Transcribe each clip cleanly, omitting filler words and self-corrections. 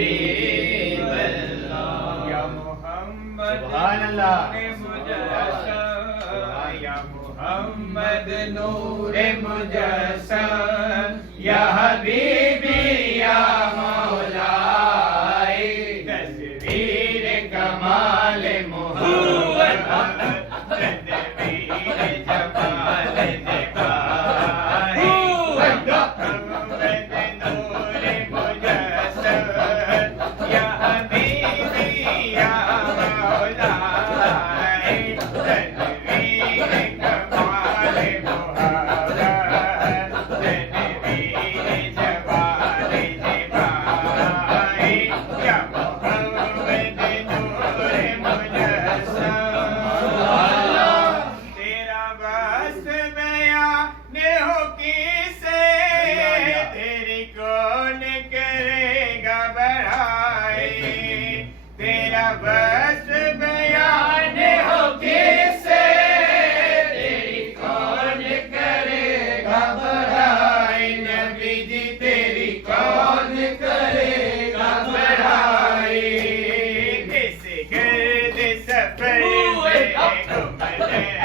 हबीब अल्लाह या मोहम्मद सुभान अल्लाह मुजस्सम या मोहम्मद नूरे मुजस्सम या हबीबी या मौलाए तस्वीर कमाल मोहम्मद तदबीर जमाल दिखाए मोहम्मद नूरे मुजस्सम या हबीबी या मौलाए तदबीर कमाल मोहम्मद तदबीर जमाल दिखाए या मोहम्मद नूरे मुजस्सम तेरा बस बयान हो किसे तेरी कौन करेगा बढ़ाए तेरा बस बयान हो किसे तेरी कौन करेगा बढ़ाए नबी जी तेरी कौन करेगा बढ़ाए इस गर्द सफर में घूम रहे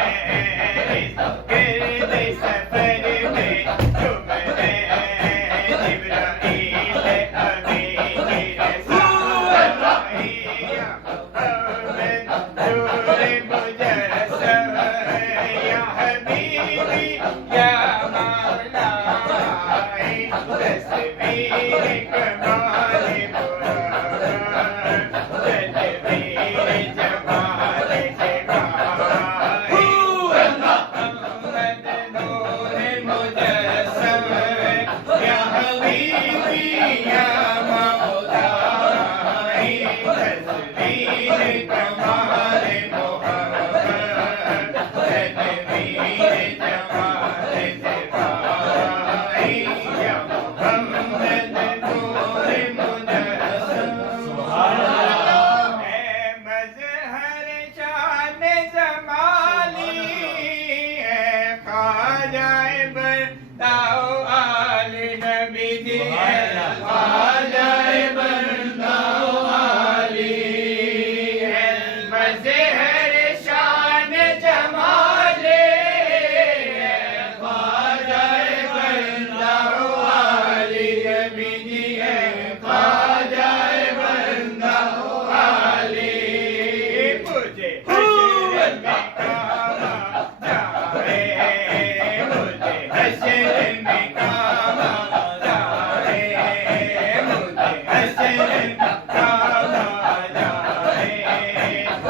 गर्द सफर में घूम रहे जिब्राईल अमीन रसूल या मोहम्मद नूरे मुजस्सम या हबीबी या मौलाए तस्वीर कमाल मोहम्मद तदबीर जमाल दिखाए मोहम्मद नूरे मुजस्सम या हबीबी या मौलाए तस्वीर कमाल मोहम्मद तदबीर जमाल दिखाए या मोहम्मद नूरे मुजस्सम है मज़हर शान जमाली है ख्वाजाए बरदाओ आल नबी जी है ख्वाजाए बरदाओ आली है मज़हर शान जमाली है ख्वाजाए बरदाओ आली नबी जी है ख्वाजाए बरदाओ आली मुझे हश्र में कामा जाए मुझे हश्र में कामा जाए मुझे हश्र में कामा जाए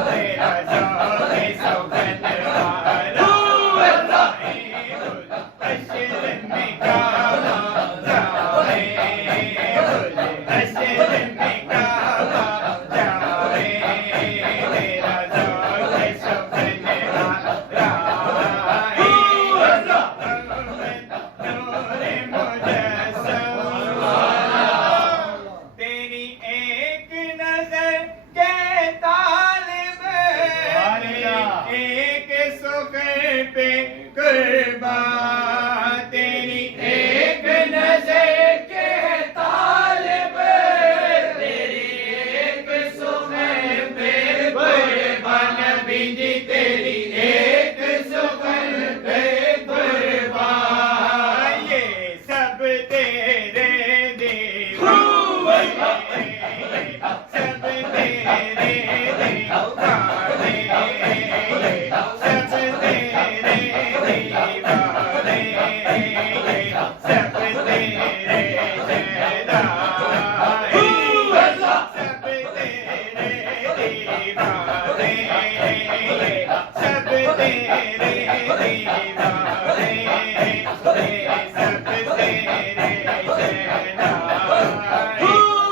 तेरा ज़ौक़ सौगंध वाला मुझे हश्र में कामा जाए मुझे हश्र में कामा जाए तेरा ज़ौक़ सौगंध वाला नूरे मुजस्सम तेरी एक नजर के तालिब एक सुखर पे कुर्बान तेरी एक नजर के तालिब तेरी एक सुखर पे कुर्बान नबी जी तेरी एक सुखर पे कुर्बान ये सब तेरे दीवाने सब तेरे दीवाने सब तेरे दीवाने सब तेरे जदाए सब तेरे दीवाने सब तेरे दीवाने सब तेरे जदाए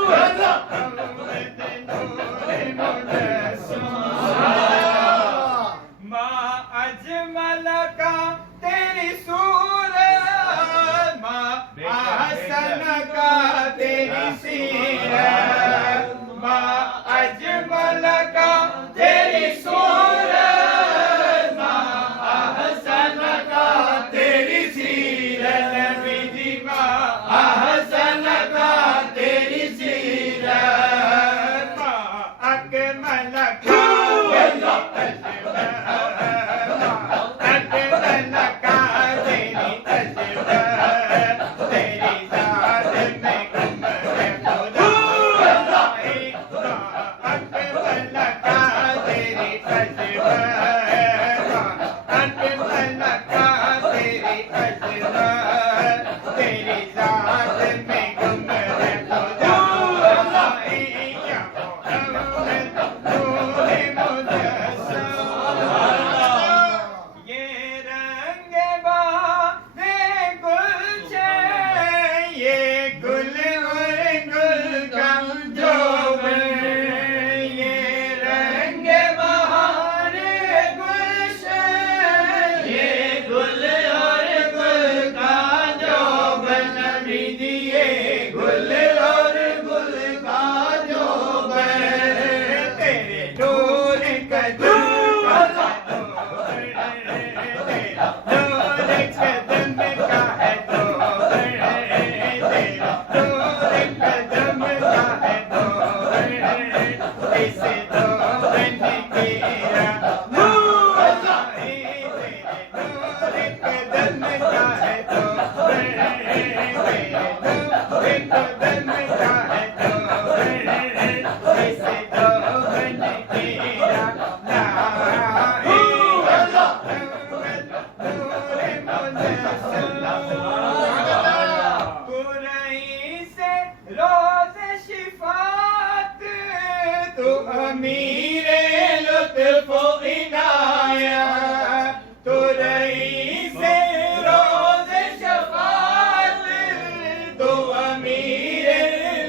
मोहम्मद नूरे मुजस्सम माँ अजमल का तेरी सूरत माँ अहसन का तेरी सीरत माँ अजमल का तेरी सूरत माँ अहसन का तेरी सीरत नबी जी माँ अहसन का तेरी सीरत अमीर लुत्फ इनाया तो रईस रोज शफात तो अमीर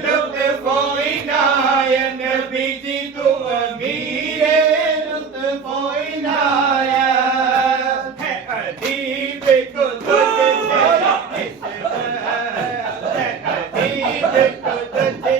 लुत्फ इनाया नबी जी तो अमीर लुत्फ इनाया है अदीब को तुझसे है अदीब को तुझसे